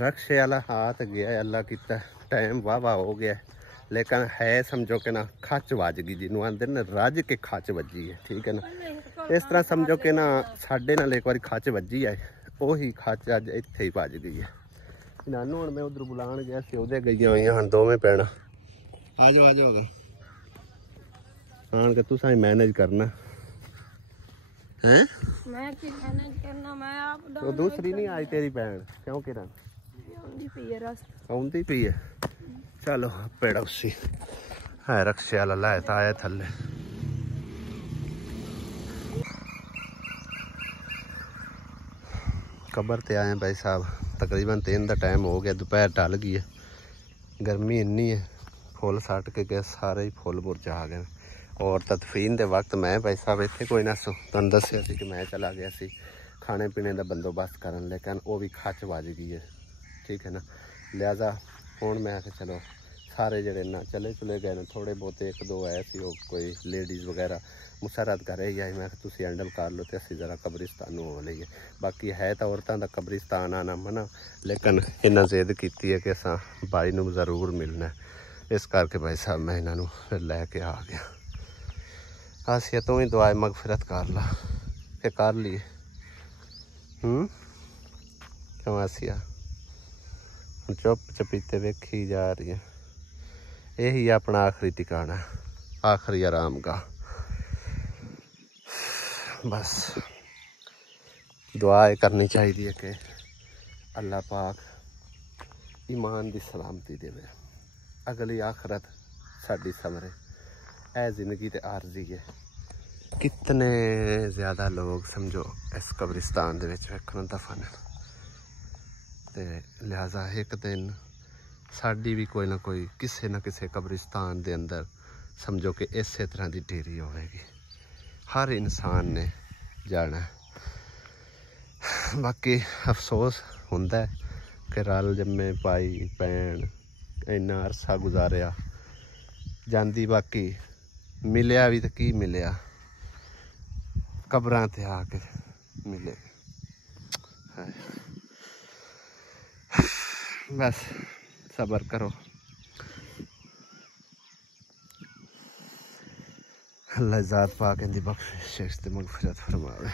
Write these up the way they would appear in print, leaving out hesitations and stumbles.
रक्शे वाला हाथ गया अल्लाह किता टाइम वाह हो गया लेकिन है समझो कि ना खच वज गई जिन्हों आते ना रज के खच वजी है ठीक है ना। इस तरह समझो कि ना साढ़े नाल एक बार खच वजी है उही खच अज इत्थे ही वज गई है। नानू हुण मैं उधर बुलाण गया सी उहदे गई हुई हन दोवें भैणां आ जाओ अगर आन के तुसां ही मैनेज करना है। मैं की मैनेज करना मैं आप तो दूसरी नहीं आई तेरी भैन क्यों किरण आउंदी पई है चलो पेड़ा उसी है रक्शे वाला लाया आया थले। कबर ते आए भाई साहब तकरीबन 3 का टाइम हो गया दोपहर टल गई है गर्मी इन्नी है फुल सट के गए सारे ही फुल मुरझा गए और तदफीन के वक्त मैं भाई साहब इतने कोई ना तुहानूं दस्सिया सी कि मैं चला गया सी खाने पीने का बंदोबस्त करन लेकिन वो भी खच वज गई है ठीक है ना। लिहाजा हुण मैं आखे चलो सारे जड़े ना चले चुले गए थोड़े बहुत एक दो आए सी वो कोई लेडीज़ वगैरह मुसरत करे ही आई मैं तुसीं हैंडल कर लो तो असीं ज़रा कब्रिस्तान हो लीए बाकी है तो औरतों का कब्रिस्तान आना मना लेकिन इन्हें जिद की है कि असां भाई नूं ज़रूर मिलना है इस करके भाई साहब मैं इन्हों फिर लैके आ गया। आसिया तू ही दुआ मगफिरत कर ला कि कर लिए क्यों आसिया चुप चपीते वेखी जा रही है यही अपना आखिरी ठिकाना आखिरी आराम गाह बस दुआ करनी चाहिए कि अल्लाह पाक ईमान की सलामती देवे अगली आखरत साड़ी समरे ए जिंदगी तो आरजी है। कितने ज़्यादा लोग समझो इस कब्रिस्तान वेखण दफन ते लिहाजा एक दिन साड़ी भी कोई ना कोई किसी न किसी कब्रिस्तान के अंदर समझो कि इस तरह की ढेरी होगी हर इंसान ने जाना है। बाकी अफसोस होंदा है कि रल जमे भाई भैन इन्ना अरसा गुजारिया जांदी बाकी मिलिया भी तो की मिलिया कब्रां ते आके मिले बस सबर करो अल्लाह ज़ात पाक इनकी बख्शिश ते मगफिरत फरमावे।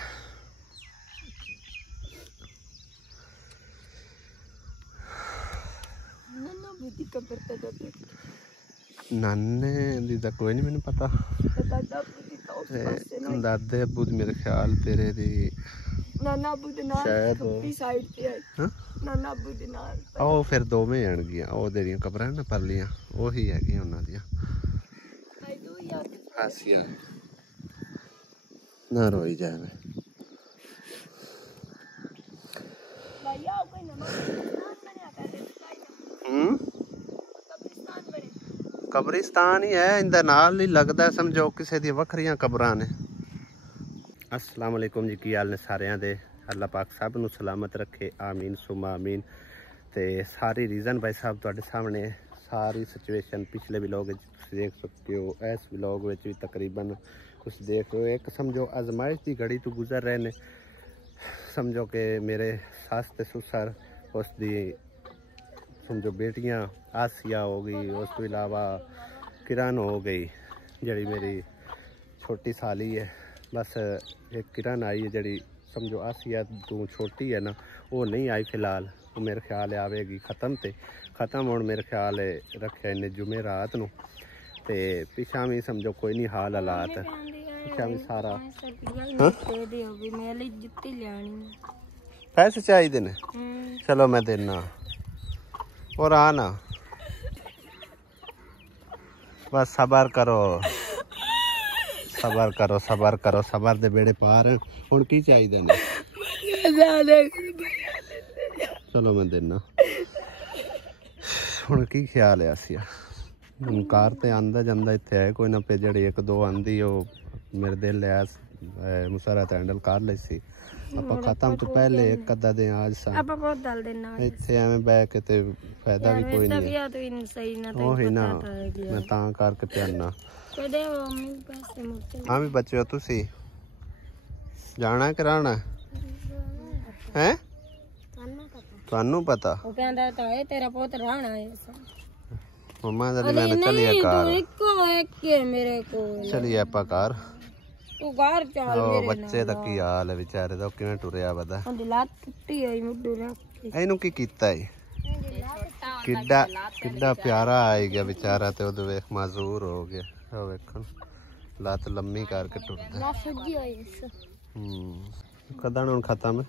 नाने दी दा कोई नहीं मैनू पता दादे अबू दी मेरे ख्याल तेरे दी नाना अबू दे नाल खब्बी साइड ते है नाना अबू दे नाल ओ फिर दोवें आणगियां ओ तेरियां कबरां ना परलियां ओही हैगियां उन्हां दियां आसिया ना रोई जाए मैं भैया कोई नमाज बने कब्रिस्तान ही है इंदे नाल ही लगदा समझो किसी दी वखरियां कबरां ने। अस्सलाम वालेकुम जी की हाल ने सारियां दे अल्लाह पाक सब नूं सलामत रखे आमीन सुमा आमीन। ते सारी रीज़न भाई साहब तुहाडे सामने सारी सिचुएशन पिछले व्लॉग देख सकते हो इस व्लॉग भी तकरीबन कुछ देख रहे हो एक समझो आजमाइश की घड़ी तो गुजर रहे ने समझो कि मेरे सस ते सुसर उसकी समझो बेटियां आसिया हो गई उस तो इलावा किरण हो गई जड़ी मेरी छोटी साली है बस एक किरण आई है जड़ी समझो आसिया तू छोटी है ना वो नहीं आई फिलहाल वो मेरे ख्याल आवेगी ख़त्म होने मेरे ख्याल रखे इन्हें जुमे रात नूं ते पिछा भी समझो कोई नहीं हाल हालात पिछा भी सारा पैसे चाहिए ने चलो मैं देना और आना बस सबर करो सबर करो सबर करो सबर दे बेड़े पार हुण की चाहिए ने चलो मैं देना हुण की ख्याल है आसिया कार ते आंदा जांदा इत्थे है कोई ना पे जड़ी एक दो आंदी ओ मेरे दिल है मुसरत हैंडल कर ली सी ਆਪਾਂ खत्म तो पहले एक अद्धा दिन आज सा ਆਪਾਂ ਬਹੁਤ ਦਲ ਦੇਣਾ ਇੱਥੇ ਐਵੇਂ ਬੈ ਕੇ ਤੇ ਫਾਇਦਾ ਵੀ ਕੋਈ ਨਹੀਂ ਹੈ ਤੂੰ ਸਹੀ ਨਾ ਤਾਂ ਉਹੀ ਨਾ ਮੈਂ ਤਾਂ ਕਰਕੇ ਧਿਆਨਾ ਕਦੇ ਮੰਮੀ ਪੈਸੇ ਮੁੱਕੇ ਹਾਂ ਵੀ ਬੱਚਿਓ ਤੁਸੀਂ ਜਾਣਾ ਕਰਾਣਾ ਹੈ ਤੁਹਾਨੂੰ ਪਤਾ ਤੁਹਾਨੂੰ ਪਤਾ ਉਹ ਕਹਿੰਦਾ ਤਾਏ ਤੇਰਾ ਪੁੱਤ ਰਹਿਣਾ ਹੈ ਮੰਮਾ ਦਾ ਮੈਂ ਚਲੀਏ ਕਾਰ ਇੱਕੋ ਇੱਕ ਹੈ ਮੇਰੇ ਕੋਲ ਚਲੀਏ ਆਪਾਂ ਕਾਰ ਤੂੰ ਘਰ ਚੱਲ ਉਹ ਬੱਚੇ ਦਾ ਕੀ ਹਾਲ ਹੈ ਵਿਚਾਰੇ ਦਾ ਕਿਵੇਂ ਟੁਰਿਆ ਵਦਾ ਉਹਦੀ ਲੱਤ ਟੁੱਟੀ ਹੋਈ ਮੁੱਢੂ ਰੱਖ ਕੇ ਇਹਨੂੰ ਕੀ ਕੀਤਾ ਏ ਕਿੱਡਾ ਪਿਆਰਾ ਆਈ ਗਿਆ ਵਿਚਾਰਾ ਤੇ ਉਹਦੇ ਵੇਖ ਮਾਜ਼ੂਰ ਹੋ ਗਿਆ ਉਹ ਵੇਖਣ ਲੱਤ ਲੰਮੀ ਕਰਕੇ ਟੁੱਟਦਾ ਲੱਤ ਸੱਜੀ ਹੋਈ ਕਦਾਂ ਹੁਣ ਖਤਮ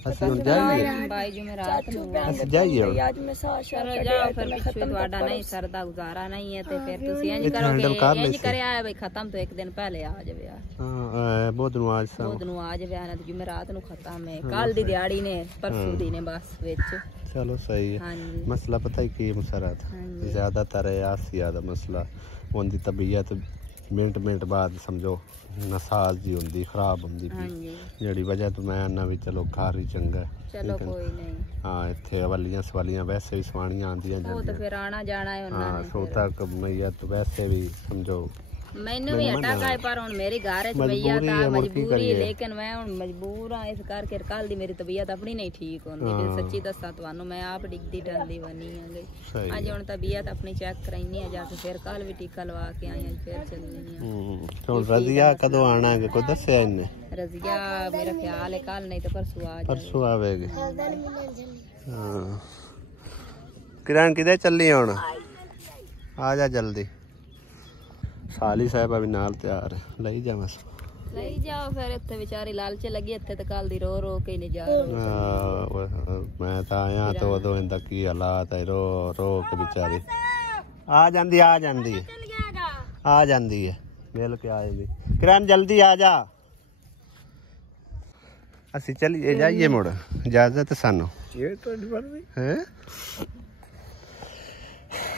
ਅਸੀਂ ਹੁਣ ਜਾਈਏ ਬਾਈ ਜੀ ਮੈਂ ਰਾਤ ਨੂੰ ਅਸੀਂ ਜਾਈਏ ਹੁਣ ਅੱਜ ਮੈਂ ਸਾਸ਼ਾ ਜਾਓ ਫਿਰ ਪਿੱਛੇ ਤੁਹਾਡਾ ਨਹੀਂ ਸਰਦਾ ਗੁਜ਼ਾਰਾ ਨਹੀਂ ਹੈ ਤੇ ਫਿਰ ਤੁਸੀਂ ਇੰਜ ਕਰੋਗੇ ਇੰਜ ਕਰਿਆ ਹੈ ਬਈ ਖਤਮ ਤੋਂ ਇੱਕ ਦਿਨ ਪਹਿਲੇ ਆ ਜਾਵੇ ਯਾਰ ਹਾਂ ਬਹੁਤ ਨੂੰ ਆ ਜਾਵੇ ਨਾ ਤੇ ਜਿਵੇਂ ਰਾਤ ਨੂੰ ਖਤਮ ਹੈ ਕੱਲ ਦੀ ਦਿਹਾੜੀ ਨੇ ਪਰਸੋਂ ਦੀ ਨੇ ਬਸ ਵਿੱਚ ਚਲੋ ਸਹੀ ਹੈ ਮਸਲਾ ਪਤਾ ਹੀ ਕੀ ਮਸਰਾਤ ਜ਼ਿਆਦਾਤਰ ਆਸੀਆ ਦਾ ਮਸਲਾ ਉਹਦੀ ਤਬੀਅਤ ਮਿੰਟ ਬਾਅਦ ਸਮਝੋ ਨਸਾਲ ਜੀ ਹੁੰਦੀ ਖਰਾਬ ਹੁੰਦੀ ਜਿਹੜੀ ਵਜ੍ਹਾ ਤੋਂ ਮੈਂ ਨਾ ਵੀ ਚਲੋ ਘਰ ਹੀ ਚੰਗਾ ਚਲੋ ਕੋਈ ਨਹੀਂ ਹਾਂ ਇੱਥੇ ਵਾਲੀਆਂ ਸਵਾਲੀਆਂ ਵੈਸੇ ਵੀ ਸਵਾਣੀਆਂ ਆਉਂਦੀਆਂ ਉਹ ਤਾਂ ਫਿਰ ਆਣਾ ਜਾਣਾ ਹੈ ਉਹਨਾਂ ਨੇ ਸੋਤਾ ਕਮਈਆ ਤੋਂ ਵੈਸੇ ਵੀ ਸਮਝੋ ਮੈਨੂੰ ਵੀ ਹਟਾ ਗਏ ਪਰ ਹੁਣ ਮੇਰੀ ਘਰ ਚ ਭਈਆ ਤਾਂ ਮਜਬੂਰੀ ਲੇਕਿਨ ਮੈਂ ਹੁਣ ਮਜਬੂਰ ਆ ਇਸ ਕਰਕੇ ਕੱਲ ਦੀ ਮੇਰੀ ਤਬੀਅਤ ਆਪਣੀ ਨਹੀਂ ਠੀਕ ਹੁੰਦੀ ਫਿਰ ਸੱਚੀ ਦੱਸਾਂ ਤੁਹਾਨੂੰ ਮੈਂ ਆਪ ਡਿੱਗਦੀ ਡਰਦੀ ਬਣੀ ਆਂਗੇ ਅੱਜ ਹੁਣ ਤਬੀਅਤ ਆਪਣੀ ਚੈੱਕ ਕਰਾਈਨੀ ਆ ਜਾ ਕੇ ਫਿਰ ਕੱਲ ਵੀ ਟੀਕਾ ਲਵਾ ਕੇ ਆਈ ਫਿਰ ਚੱਲਣੀ ਆ ਹੁਣ ਰਜ਼ੀਆ ਕਦੋਂ ਆਣਾ ਹੈ ਕੋਈ ਦੱਸਿਆ ਇਹਨੇ ਰਜ਼ੀਆ ਮੇਰਾ ਖਿਆਲ ਹੈ ਕੱਲ ਨਹੀਂ ਤਾਂ ਪਰਸੋਂ ਆਵੇਗੀ ਹਾਂ ਕਿਰਨ ਕਿਧਰ ਚੱਲੀ ਹੁਣ ਆ ਜਾ ਜਲਦੀ ਸਾਲੀ ਸਾਹਿਬਾ ਵੀ ਨਾਲ ਤਿਆਰ ਲਈ ਜਾਵਾਂ ਲਈ ਜਾਓ ਫਿਰ ਇੱਥੇ ਵਿਚਾਰੀ ਲਾਲਚ ਲੱਗੀ ਇੱਥੇ ਤੇ ਕੱਲ ਦੀ ਰੋ ਕੇ ਨਹੀਂ ਜਾ ਮੈਂ ਤਾਂ ਆਇਆ ਤੇ ਉਦੋਂ ਇਹਦਾ ਕੀ ਹਾਲਾਤ ਹੈ ਰੋ ਕੇ ਵਿਚਾਰੀ ਆ ਜਾਂਦੀ ਹੈ ਮਿਲ ਕੇ ਆਏਗੀ ਕਿਰਨ ਜਲਦੀ ਆ ਜਾ ਅਸੀਂ ਚਲੀਏ ਜਾਈਏ ਮੁੜ ਇਜਾਜ਼ਤ ਸਾਨੂੰ ਹੈ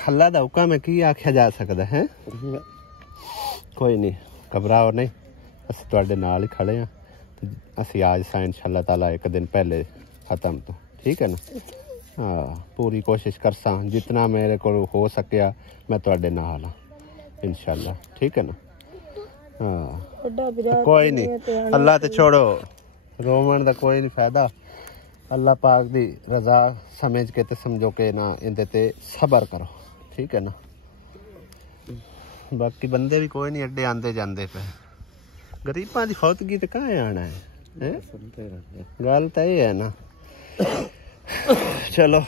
ਅੱਲਾ ਦਾ ਹੁਕਮ ਹੈ ਕੀ ਆਖਿਆ ਜਾ ਸਕਦਾ ਹੈ ਕੋਈ ਨਹੀਂ ਘਬਰਾਓ ਨਹੀਂ ਅਸੀਂ ਤੁਹਾਡੇ ਨਾਲ ਹੀ ਖੜੇ ਹਾਂ ਅਸੀਂ ਅੱਜ ਸਾਂ ਇਨਸ਼ਾਅੱਲਾ ਤਾਲਾ ਇੱਕ ਦਿਨ ਪਹਿਲੇ ਖਤਮ ਤੋਂ ਠੀਕ ਹੈ ਨਾ ਹਾਂ ਪੂਰੀ ਕੋਸ਼ਿਸ਼ ਕਰਸਾਂ ਜਿੰਨਾ ਮੇਰੇ ਕੋਲ ਹੋ ਸਕਿਆ ਮੈਂ ਤੁਹਾਡੇ ਨਾਲ ਹਾਂ ਇਨਸ਼ਾਅੱਲਾ ਠੀਕ ਹੈ ਨਾ ਹਾਂ ਕੋਈ ਨਹੀਂ ਅੱਲਾ ਤੇ ਛੋੜੋ ਰੋਵਣ ਦਾ ਕੋਈ ਨਹੀਂ ਫਾਇਦਾ ਅੱਲਾ ਪਾਕ ਦੀ ਰਜ਼ਾ ਸਮਝ ਕੇ ਤੇ ਸਮਝੋ ਕਿ ਨਾ ਇਹਦੇ ਤੇ ਸਬਰ ਕਰੋ ਠੀਕ ਹੈ ਨਾ ਬਾਕੀ ਬੰਦੇ ਵੀ ਕੋਈ ਨਹੀਂ ਅੱਡੇ ਆਂਦੇ ਜਾਂਦੇ ਪਏ ਗਰੀਬਾਂ ਦੀ ਖੌਤਗੀ ਤੇ ਕਾਹ ਆਣਾ ਹੈ ਗੱਲ ਤਾਂ ਇਹ ਹੈ ਨਾ ਚਲੋ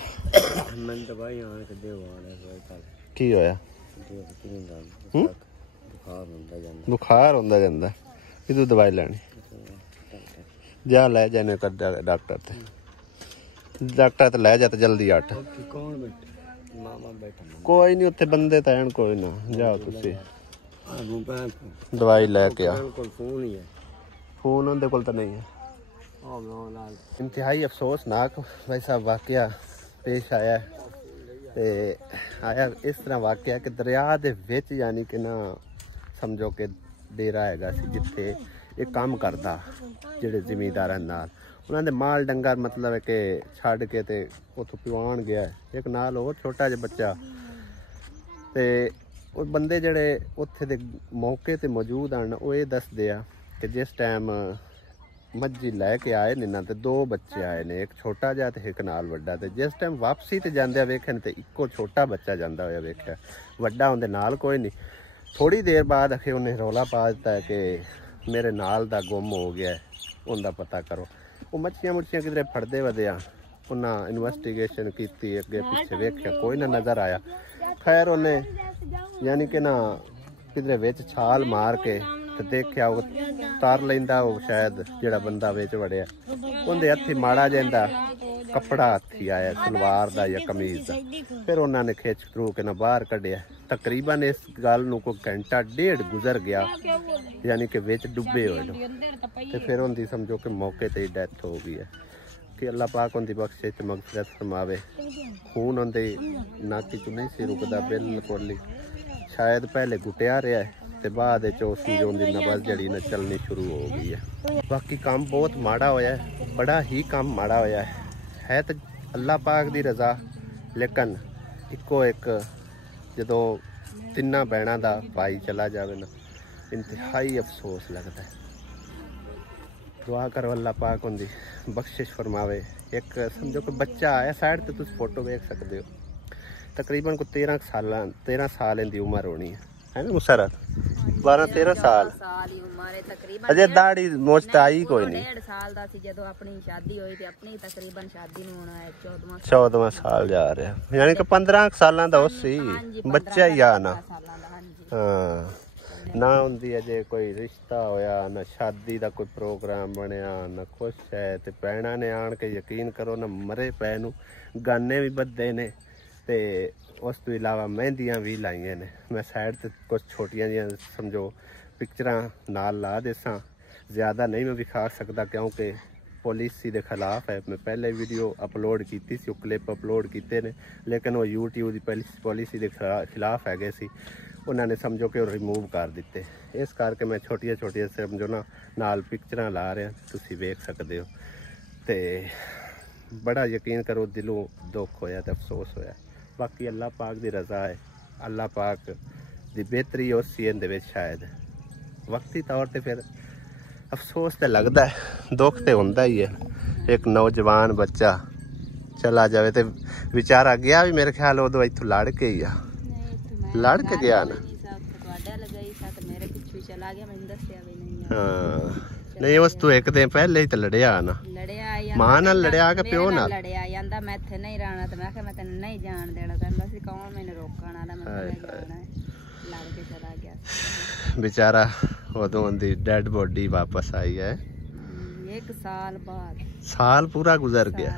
ਕੀ ਹੋਇਆ ਬੁਖਾਰ ਹੁੰਦਾ ਜਾਂਦਾ ਕਿਦੋਂ ਦਵਾਈ ਲੈਣੀ ਜਾ ਲੈ ਜਾਨੇ ਡਾਕਟਰ ਤੇ ਲੈ ਜਾ ਤੇ ਜਲਦੀ ਅੱਠ ਕੋਈ ਨਹੀਂ ਉੱਥੇ ਬੰਦੇ ਤਾਂ ਐਨ ਕੋਈ ਨਾ ਜਾਓ ਤੁਸੀਂ ਦਵਾਈ ਲੈ ਕੇ ਆ ਫੋਨ ਉਹਦੇ ਕੋਲ ਤਾਂ ਨਹੀਂ ਹੈ ਇੰਤਹਾਈ ਅਫਸੋਸਨਾਕ ਵੈਸਾ ਵਾਕਿਆ ਪੇਸ਼ ਆਇਆ ਤੇ ਆਇਆ ਇਸ ਤਰ੍ਹਾਂ ਵਾਕਿਆ ਕਿ ਦਰਿਆ ਦੇ ਵਿੱਚ ਯਾਨੀ ਕਿ ਨਾ ਸਮਝੋ ਕਿ ਡੇਰਾ ਹੈਗਾ ਸੀ ਜਿੱਥੇ ਇਹ ਕੰਮ ਕਰਦਾ ਜਿਹੜੇ ਜ਼ਿਮੀਂਦਾਰਾਂ ਨਾਲ ਉਹਨਾਂ ਦੇ ਮਾਲ ਡੰਗਰ ਮਤਲਬ ਹੈ ਕਿ ਛੱਡ ਕੇ ਤੇ ਉੱਥੋਂ ਪਿਵਾਉਣ ਗਿਆ ਇੱਕ ਨਾਲ ਹੋਰ ਛੋਟਾ ਜਿਹਾ ਬੱਚਾ ਤੇ ਉਹ ਬੰਦੇ ਜਿਹੜੇ ਉੱਥੇ ਦੇ ਮੌਕੇ ਤੇ ਮੌਜੂਦ ਹਨ ਉਹ ਇਹ ਦੱਸਦੇ ਆ ਕਿ ਜਿਸ ਟਾਈਮ ਮੱਝੀ ਲੈ ਕੇ ਆਏ ਨੇ ਨਾ ਤੇ ਦੋ ਬੱਚੇ ਆਏ ਨੇ ਇੱਕ ਛੋਟਾ ਜਿਹਾ ਤੇ ਇੱਕ ਨਾਲ ਵੱਡਾ ਤੇ ਜਿਸ ਟਾਈਮ ਵਾਪਸੀ ਤੇ ਜਾਂਦਿਆਂ ਵੇਖਣ ਤੇ ਇੱਕੋ ਛੋਟਾ ਬੱਚਾ ਜਾਂਦਾ ਹੋਇਆ ਵੇਖਿਆ ਵੱਡਾ ਉਹਦੇ ਨਾਲ ਕੋਈ ਨਹੀਂ ਥੋੜੀ ਦੇਰ ਬਾਅਦ ਅਖੇ ਉਹਨੇ ਰੌਲਾ ਪਾ ਦਿੱਤਾ ਕਿ ਮੇਰੇ ਨਾਲ ਦਾ ਗੁੰਮ ਹੋ ਗਿਆ ਉਹਦਾ ਪਤਾ ਕਰੋ ਉਹ ਮੱਛੀਆਂ ਮੁੱਛੀਆਂ ਕਿਧਰੇ ਫੜਦੇ ਵਧਿਆ ਉਹਨਾਂ ਇਨਵੈਸਟੀਗੇਸ਼ਨ ਕੀਤੀ ਅੱਗੇ ਪਿੱਛੇ ਵੇਖਿਆ ਕੋਈ ਨਾ ਨਜ਼ਰ ਆਇਆ ਖੈਰ ਉਹਨੇ ਯਾਨੀ ਕਿ ਨਾ ਕਿਧਰੇ ਵਿੱਚ ਛਾਲ ਮਾਰ ਕੇ ਤੇ ਦੇਖਿਆ ਉਹ ਤਾਰ ਲੈਂਦਾ ਉਹ ਸ਼ਾਇਦ ਜਿਹੜਾ ਬੰਦਾ ਵਿੱਚ ਵੜਿਆ ਉਹਦੇ ਹੱਥੀ ਮਾੜਾ ਜਾਂਦਾ ਕੱਪੜਾ ਹੱਥੀ ਆਇਆ ਸਲਵਾਰ ਦਾ ਜਾਂ ਕਮੀਜ਼ ਦਾ ਫਿਰ ਉਹਨਾਂ ਨੇ ਖਿੱਚ ਥਰੂ ਕੇ ਨਾ ਬਾਹਰ ਕੱਢਿਆ ਤਕਰੀਬਨ ਇਸ ਗੱਲ ਨੂੰ ਕੋਈ ਘੰਟਾ ਡੇਢ ਗੁਜ਼ਰ ਗਿਆ ਯਾਨੀ ਕਿ ਵਿੱਚ ਡੁੱਬੇ ਹੋਏ ਨੇ ਤੇ ਫਿਰ ਉਹਦੀ ਸਮਝੋ ਕਿ ਮੌਕੇ ਤੇ ਹੀ ਡੈਥ ਹੋ ਗਈ ਹੈ ਕਿ ਅੱਲਾ ਪਾਕ ਉਹਦੀ ਬਖਸ਼ੇ ਚ ਮਗਫਿਰਤ ਫਰਮਾਵੇ ਖੂਨ ਉਹਦੇ ਨਾਕੀ ਚ ਨਹੀਂ ਸੀ ਰੁਕਦਾ ਬਿਲਕੁਲ ਹੀ ਸ਼ਾਇਦ ਪਹਿਲੇ ਗੁੱਟਿਆ ਰਿਹਾ ਤੇ ਬਾਅਦ ਵਿੱਚ ਉਸ ਦੀ ਉਹਦੀ ਨਬਜ਼ ਜਿਹੜੀ ਨਾ ਚੱਲਣੀ ਸ਼ੁਰੂ ਹੋ ਗਈ ਹੈ ਬਾਕੀ ਕੰਮ ਬਹੁਤ ਮਾੜਾ ਹੋਇਆ ਬੜਾ ਹੀ ਕੰਮ ਮਾੜਾ ਹੋਇਆ ਹੈ ਤਾਂ ਅੱਲਾ ਪਾਕ ਦੀ ਰਜ਼ਾ ਲੇਕਿਨ ਇੱਕੋ ਇੱਕ ਜਦੋਂ ਤਿੰਨਾਂ ਭੈਣਾਂ ਦਾ ਭਾਈ ਚਲਾ ਜਾਵੇ ਨਾ ਇੰਤਹਾਈ ਅਫਸੋਸ ਲੱਗਦਾ ਹੈ दुआ करो अल्लाह पाक उनकी बख्शिश फरमावे। एक समझो कि बच्चा आया साइड तो तुम फोटो देख सकते हो, तकरीबन को 13 साल इनकी उम्र होनी है ना मुसरत? 12-13 साल अजे दाढ़ी मोच तो आई कोई नहीं। 1.5 साल दा सी जदों अपनी शादी होई ते अपनी तकरीबन शादी नूं होना है 14वां साल जा रहा, यानी कि 15 साल दा उसी बच्चा ही आ ना। हाँ ना उनकी अजे कोई रिश्ता होया ना शादी का कोई प्रोग्राम बनया ना कुछ है, ते भैणा ने आन के यकीन करो ना मरे पै नूं गाने भी बदे ने ते उस तो इलावा मेहंदियां भी लाइया ने। मैं साइड ते कुछ छोटियां जिहियां समझो पिक्चरां नाल ला देसां, ज़्यादा नहीं मैं विखा सकता क्योंकि पॉलिसी के खिलाफ है। मैं पहले वीडियो अपलोड की सी, क्लिप अपलोड किए ने, लेकिन वो यूट्यूब की पॉलिसी के खिलाफ है सी, उन्होंने समझो कि रिमूव कर दिते। इस करके मैं छोटिया छोटिया समझो ना नाल पिक्चरां ला रहा, तुसी वेख सकते हो। तो बड़ा यकीन करो दिलों दुख होया तो अफसोस होया। बाकी अल्लाह पाक की रज़ा है, अल्लाह पाक की बेहतरी उसी इहदे विच शायद वक्ती तौर पर फिर अफसोस तो लगता है, दुख तो होंदा ही है। एक नौजवान बच्चा चला जाए तो बेचारा गया भी मेरे ख्याल उदों इत्थों लड़ के ही आ, लड़ के गया ना। हाँ नहीं उस तू एक दिन पहले ही तो लड़िया ना, मां नाल लड़िया के प्यो नाल लड़िया आंदा मैं इत्थे नहीं रहना, ते मैं कहा मैं तैनूं नहीं जान देना, कहंदा सी कौन मैनूं रोकण वाला, मैं जाना है, लड़ के चला गया बेचारा। उदों उनकी डेड बॉडी वापस आई है 1 साल बाद, साल पूरा गुजर गया,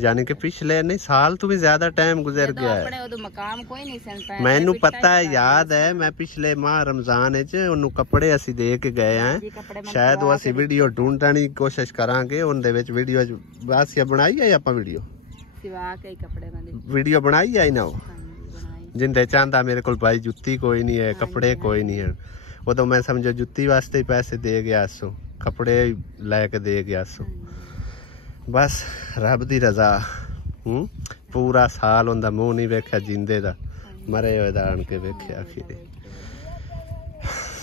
यानी कि पिछले नहीं साल तो भी ज्यादा टाइम गुजर गया है। मैनू पता है, याद है, मैं पिछले माह रमजान च कपड़े असी दे के गए हैं, शायद वो असी वीडियो ढूंढने की कोशिश करांगे, उनदे विच वीडियो बस बनाई है आपा वीडियो बनाई है ना, वो जिंदे चाहता मेरे को भाई जुत्ती कोई नहीं है, कपड़े कोई नहीं है, उदों मैं समझो जुत्ती वास्ते ही पैसे दे गया सो, कपड़े लैके दे गया सो। बस रब दी रजा, पूरा साल उनका मुँह नहीं वेख्या जिंदे दा, मरे हुए दा आन के वेख्या आखिर।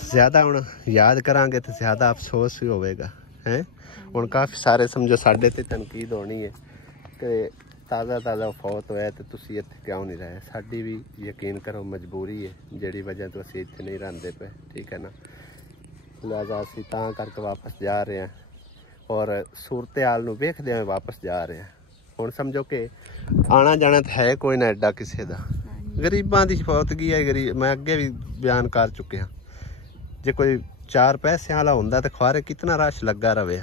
ज्यादा हुण याद करांगे तो ज्यादा अफसोस भी होवेगा है। हुण काफ़ी सारे समझो साडे ते तनकीद होनी है कि ताज़ा फौत होया तो तुसी इत्थे क्यों नहीं रहे। साडी भी यकीन करो मजबूरी है, जिहड़ी वजह तो असीं इत्थे नहीं रहिंदे पे, ठीक है ना। लिहाजा असीं तां करके वापस जा रहे हैं और सूरत हाल नूं वेखदे हुए वापस जा रहे हैं। हुण समझो कि आना जाना तो है कोई ना एडा किसी का, गरीबां दी फौतगी है। गरीब मैं अगे भी बयान कर चुके हाँ, जे कोई 4 पैसे वाला हुंदा तो खारे कितना रश लगा रहे।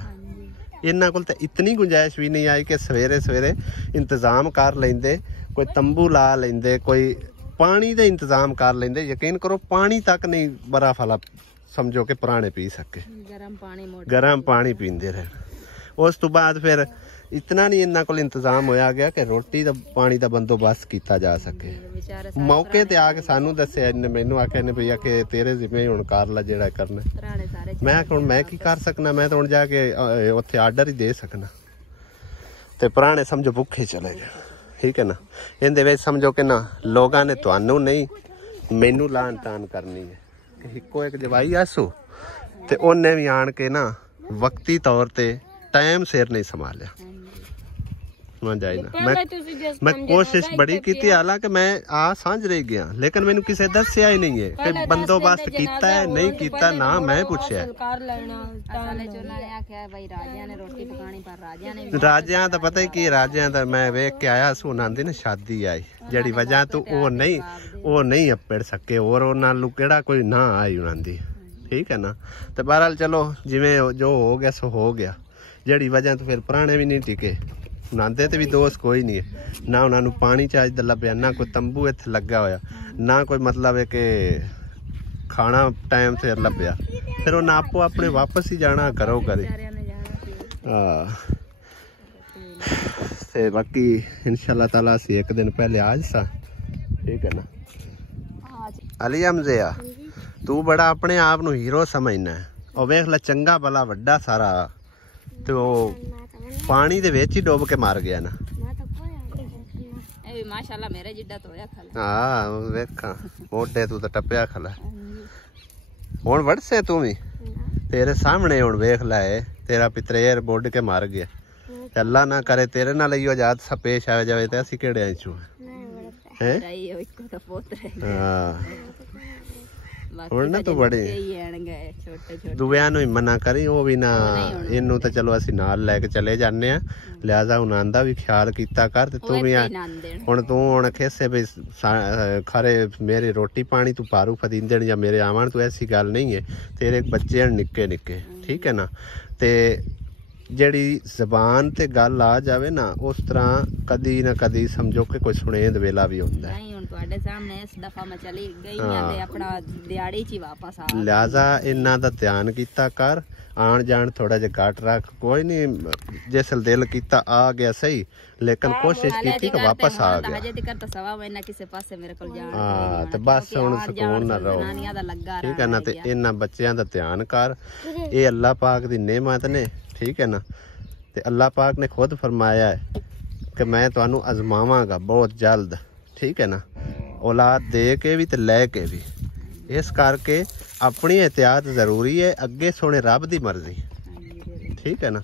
इन्हां कोल तो इतनी गुंजाइश भी नहीं आई कि सवेरे सवेरे इंतजाम कर लेंदे, कोई तंबू ला लेंदे, कोई पानी का इंतजाम कर लेंदे। यकीन करो पानी तक नहीं बर्फ वाला समझो कि पुराने पी सके, गर्म पानी पींदे रहे। उस तो बाद फिर इतना नहीं इन्हां कोल इंतजाम होया गया कि रोटी दा पानी का बंदोबस्त किया जा सके। मौके ते आके सानू दस्सिया, इन्हें मैनू आख्या ने भैया कि तेरे जिम्मे हुण कर ला जेड़ा करना। मैं हुण मैं की कर सकना, मैं तो हुण जाके उत्थे आर्डर ही दे सकना। ते पुराने समझो भुखे चले गए, ठीक है ना। इहदे विच समझो कि ना लोगां ने तुहानू नहीं मैनू लान तान करनी है। इको एक जवाई आसो ते उन्हें भी आन के ना वक्ती तौर ते टाइम सिर नहीं संभालिया। मैं कोशिश बड़ी की, हालांकि मैं आ समझ रही गया, लेकिन मैंने किसी दसिया ही नहीं है कि बंदोबस्त किया है नहीं किया, ना मैं पूछा। राजिया तो पता ही की, राजिया तो मैं वेख के आया सू आंदी ना शादी आई, जड़ी वजह तो वो नहीं अपड़ सके और उन्होंने केड़ा कोई ना आई उन्होंने, ठीक है ना। तो बहरहाल चलो जिमें जो हो गया सो हो गया, जड़ी वजह तो फिर पुराने भी नहीं टिके। नांदे ते भी दोस्त कोई नहीं है, ना उन्होंने पानी चाहिए लभ्या, ना कोई तंबू इत्थे लगा होया, ना कोई मतलब है कि खाना टाइम से लभ्या। फिर उन्हें आपो अपने वापस ही जाना करो करे। बाकी इंशाल्लाह ताला असी एक दिन पहले आज सा, ठीक है ना। अली हमज़ा तू बड़ा अपने आप नू हीरो समझना है, और वेख ला चंगा भला वड्डा सारा तो पानी दे विच ही डुब के मार गया ना। माशाल्लाह मेरे जिड्डा तो होया खला। हाँ वेखा मोटे तू तो टपया खला। हुण वड़से तू भी तेरे सामने हुण वेख ला तेरा पितरेर बोड के मार गया। अल्लाह ना करे तेरे नाल इहो हादसा पेश आ जावे ते असीं किहड़े चों हैं। ਹੁਣ ਨਾ ਤੂੰ ਬੜੇ ਦੁਬਿਆਂ ਨੂੰ ਹੀ ਮਨਾ ਕਰੀ, ਉਹ ਵੀ ਨਾ ਇਹਨੂੰ ਤਾਂ ਚਲੋ ਅਸੀਂ ਨਾਲ ਲੈ ਕੇ ਚਲੇ ਜਾਂਦੇ ਆ, ਲਿਆਜ਼ਾ ਉਹਨਾਂ ਦਾ ਵੀ ਖਿਆਲ ਕੀਤਾ ਕਰ। ਤੇ ਤੂੰ ਵੀ ਹੁਣ ਖੇਸੇ ਵੀ ਖਰੇ ਮੇਰੇ ਰੋਟੀ ਪਾਣੀ ਤੂੰ ਪਾਰੂ ਫਦੀਂਦਣ ਜਾਂ ਮੇਰੇ ਆਵਣ ਤੂੰ ਐਸੀ ਗੱਲ ਨਹੀਂ ਹੈ। ਤੇਰੇ ਬੱਚੇ ਨਿੱਕੇ ਨਿੱਕੇ ਠੀਕ ਹੈ ਨਾ, ਤੇ ਜਿਹੜੀ ਜ਼ਬਾਨ ਤੇ ਗੱਲ ਆ ਜਾਵੇ ਨਾ ਉਸ ਤਰ੍ਹਾਂ ਕਦੀ ਨਾ ਕਦੀ ਸਮਝੋ ਕਿ ਕੋਈ ਸੁਣੇਂਦ ਵੇਲਾ ਵੀ ਹੁੰਦਾ ਹੈ। ਤੁਹਾਡੇ ਸਾਹਮਣੇ ਇਸ ਦਫਾ ਮੈਂ ਚਲੀ ਗਈ ਆ ਤੇ ਆਪਣਾ ਦਿਹਾੜੀ 'ਚ ਹੀ ਵਾਪਸ ਆ। ਲਿਆਜ਼ਾ ਇਹਨਾਂ ਦਾ ਧਿਆਨ ਕੀਤਾ ਕਰ, ਆਣ ਜਾਣ ਥੋੜਾ ਜਿਹਾ ਘੱਟ ਰੱਖ। ਕੋਈ ਨਹੀਂ ਜਿਸ ਦਿਲ ਕੀਤਾ ਆ ਗਿਆ ਸਹੀ, ਲੇਕਿਨ ਕੋਸ਼ਿਸ਼ ਕੀਤੀ ਕਿ ਵਾਪਸ ਆ ਗਿਆ। ਹਜੇ ਤੱਕ ਤਾਂ ਸਵਾ ਮਹੀਨਾ ਕਿਸੇ ਪਾਸੇ ਮੇਰੇ ਕੋਲ ਜਾਣ ਹਾਂ ਤੇ ਬਸ ਹੁਣ ਸਕੂਨ ਨਾ ਰਹੋ ਠੀਕ ਹੈ ਨਾ। ਤੇ ਇਹਨਾਂ ਬੱਚਿਆਂ ਦਾ ਧਿਆਨ ਕਰ, ਇਹ ਅੱਲਾਹ ਪਾਕ ਦੀ ਨਿਹਮਤ ਨੇ ठीक है ना। ते अल्लाह पाक ने खुद फरमाया है कि मैं तुहानू आजमावांगा बहुत जल्द ठीक है ना, औलाद दे के भी ते लै के भी। इस करके अपनी एहतियात जरूरी है, अगे सोने रब दी मर्जी ठीक है ना।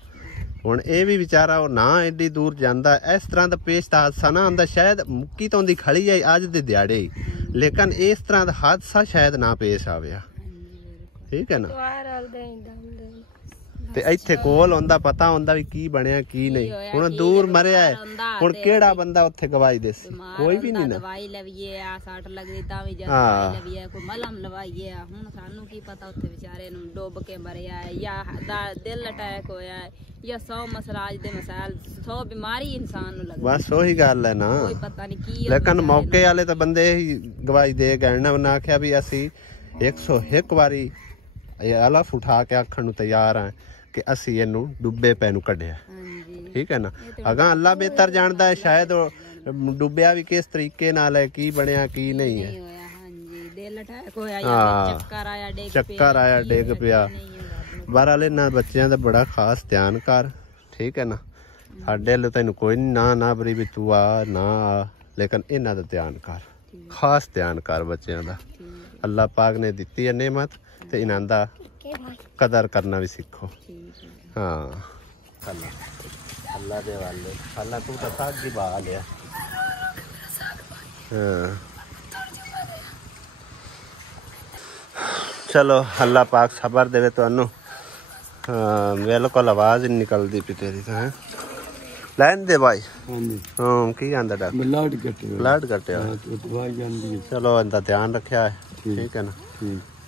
हुण ये भी बेचारा ना एडी दूर जांदा, इस तरह का पेश हादसा ना आंदा, शायद मुक्की तो दी खड़ी है अज दे दिहाड़े ही, लेकिन इस तरह का हादसा शायद ना पेश आवे ठीक है ना। ਤੇ ਇੱਥੇ ਕੋਲ ਹੁੰਦਾ ਪਤਾ ਹੁੰਦਾ ਵੀ ਕੀ ਬਣਿਆ ਕੀ ਨਹੀਂ। ਹੁਣ ਦੂਰ ਮਰਿਆ ਹੈ, ਹੁਣ ਕਿਹੜਾ ਬੰਦਾ ਉੱਥੇ ਗਵਾਹੀ ਦੇ ਕੋਈ ਵੀ ਨਹੀਂ ਨਾ। ਦਵਾਈ ਲਵੀਏ ਆ ਸੱਟ ਲੱਗਦੀ ਤਾਂ ਵੀ ਦਵਾਈ ਲਵੀਏ, ਕੋਈ ਮਲਮ ਲਵਾਈਏ। ਹੁਣ ਸਾਨੂੰ ਕੀ ਪਤਾ ਉੱਥੇ ਵਿਚਾਰੇ ਨੂੰ ਡੁੱਬ ਕੇ ਮਰਿਆ ਹੈ ਜਾਂ ਦਿਲ ਅਟੈਕ ਹੋਇਆ ਹੈ ਜਾਂ 100 ਮਸਲਾ ਦੇ ਮਸਾਇਲ 100 ਬਿਮਾਰੀ ਇਨਸਾਨ ਨੂੰ ਲੱਗਦੀ। ਬਸ ਉਹੀ ਗੱਲ ਹੈ ਨਾ, ਕੋਈ ਪਤਾ ਨਹੀਂ ਕੀ। ਲੇਕਿਨ ਮੌਕੇ ਵਾਲੇ ਤਾਂ ਬੰਦੇ ਹੀ ਗਵਾਹੀ ਦੇ ਗਏ ਨਾ। ਉਹਨਾਂ ਆਖਿਆ ਵੀ ਅਸੀਂ 101 ਵਾਰੀ ਅਲਫ ਉਠਾ ਕੇ ਆਖਣ ਨੂੰ ਤਿਆਰ ਹਾਂ कि असी इनू डुबे पे नू कढ़िया ठीक है ना। अगा अल्लाह बेहतर जानता है, शायद डुबिया भी किस तरीके नाल है, की बनया की नहीं है। चक्कर आया डिग पिया। बहरहाल इन्हां बच्चों का बड़ा खास ध्यान कर ठीक है ना। साडे अल्ल तैनू कोई ना बरी भी तू आ ना आ, लेकिन इन्हां दा ध्यान कर, खास ध्यान कर बच्चों का। अल्लाह पाक ने दिती है नेमत ते इन्हां दा कदर करना भी सीखो। हाँ अल्लाह दे वाले अल्लाह तू तो साग की बहा लिया। हाँ चलो अल्लाह पाक सबर देवे तुहानू। बिल्कुल आवाज नहीं निकलती पी तेरी तो है। लैन दे भाई हाँ की आंदा डॉक्टर ब्लड कटिया चलो इनका ध्यान रखा है ठीक है ना।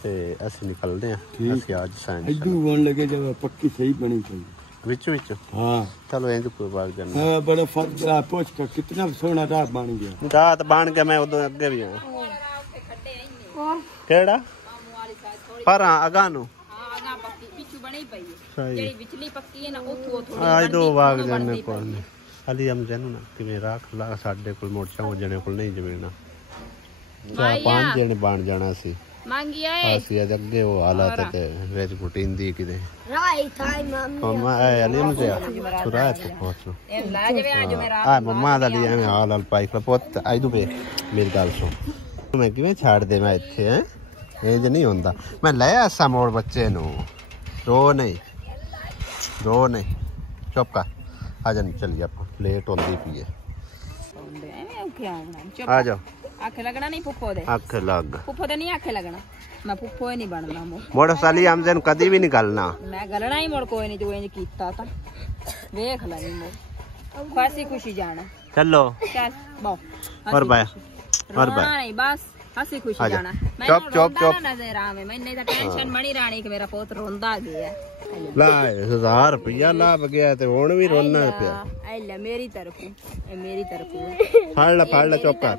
ਤੇ ਅਸੀਂ ਨਿਕਲਦੇ ਆ, ਅਸੀਂ ਅੱਜ ਸਾਇੰਸ ਇਦੋਂ ਬਣ ਲੱਗੇ ਜਦ ਪੱਕੀ ਸਹੀ ਬਣੀ ਚਾਹੀਦੀ ਵਿੱਚ ਵਿੱਚ ਹਾਂ ਚਲੋ ਇੰਜ ਕੋਈ ਬਾਤ ਕਰਨਾ ਹਾਂ ਬੜਾ ਫਰਕ ਆ। ਪੁੱਛ ਕੇ ਕਿੰਨਾ ਸੋਹਣਾ ਰਾਹ ਬਣ ਗਿਆ। ਰਾਹ ਤਾਂ ਬਣ ਗਿਆ, ਮੈਂ ਉਦੋਂ ਅੱਗੇ ਵੀ ਆ ਕਿਹੜਾ ਪਰ ਅਗਾ ਨੂੰ ਅਗਾ ਪੱਕੀ ਪਿੱਛੂ ਬਣੀ ਪਈ ਹੈ, ਜਿਹੜੀ ਵਿਚਲੀ ਪੱਕੀ ਹੈ ਨਾ ਉੱਥੋਂ ਥੋੜੀ ਆ ਦੋ ਵਾਗ ਜਾਣੇ ਕੋਲ ਅਲੀ ਹਮ ਜਨੂ ਨਾ ਕਿਵੇਂ ਰੱਖ ਲਾ। ਸਾਡੇ ਕੋਲ ਮੋਟਰਸਾਈਕਲ ਹੋ ਜਾਣੇ ਕੋਲ ਨਹੀਂ ਜ਼ਮੀਨ ਨਾ 4-5 ਜਣੇ ਬਣ ਜਾਣਾ ਸੀ ਮੰਗਿਆ ਏ ਅਸੀਂ ਅੱਗੇ ਉਹ ਹਾਲਾਤ ਤੇ ਵਿੱਚ ਗੁਟਿੰਦੀ ਕਿਤੇ ਮਮਾ ਆ ਅਲੀ ਹਮ ਤੇ ਸੁਰਾਤ ਪਹੁੰਚੋ ਇਹ ਲਾ ਜਵੇ ਅੱਜ ਮੇਰਾ ਆ ਮਮਾ ਦਾ ਲਈ ਐਵੇਂ ਹਾਲ ਪਾਈ ਪੁੱਤ ਆਇਦੂ ਬੇ ਮੇਰੀ ਗੱਲ ਸੁਣ। ਮੈਂ ਕਿਵੇਂ ਛੱਡ ਦੇ ਮੈਂ ਇੱਥੇ ਹੈ ਇੰਜ ਨਹੀਂ ਹੁੰਦਾ। ਮੈਂ ਲੈ ਆਸਾ ਮੋੜ ਬੱਚੇ ਨੂੰ ਰੋ ਨਹੀਂ ਚੁੱਪ ਕਰ ਆ ਜਾ ਚੱਲੀ ਆਪਾਂ ਲੇਟ ਹੁੰਦੀ ਪਈ ਹੈ। ਆ ਜਾ आखे लगना नहीं पुप्पो दे आखे लग पुप्पो दे नहीं आखे लगना मैं पुप्पो ही नहीं बनना मोड़ साली हमसे कदी भी नहीं गलना मैं गलना ही मोड़ कोई नहीं जो इंज कीता ता देख ला नहीं मोड़ खुशी खुशी जाना चलो चल बो और बाय नहीं बस हंसी खुशी जाना मैं चुप नजर आवे मैं नहीं तो टेंशन बनी रानी कि मेरा पोत रोंदा गया ला 1000 रुपया लाभ गया ते हुन भी रोना पिया ए ले मेरी तरफ फड़ ला चुप कर।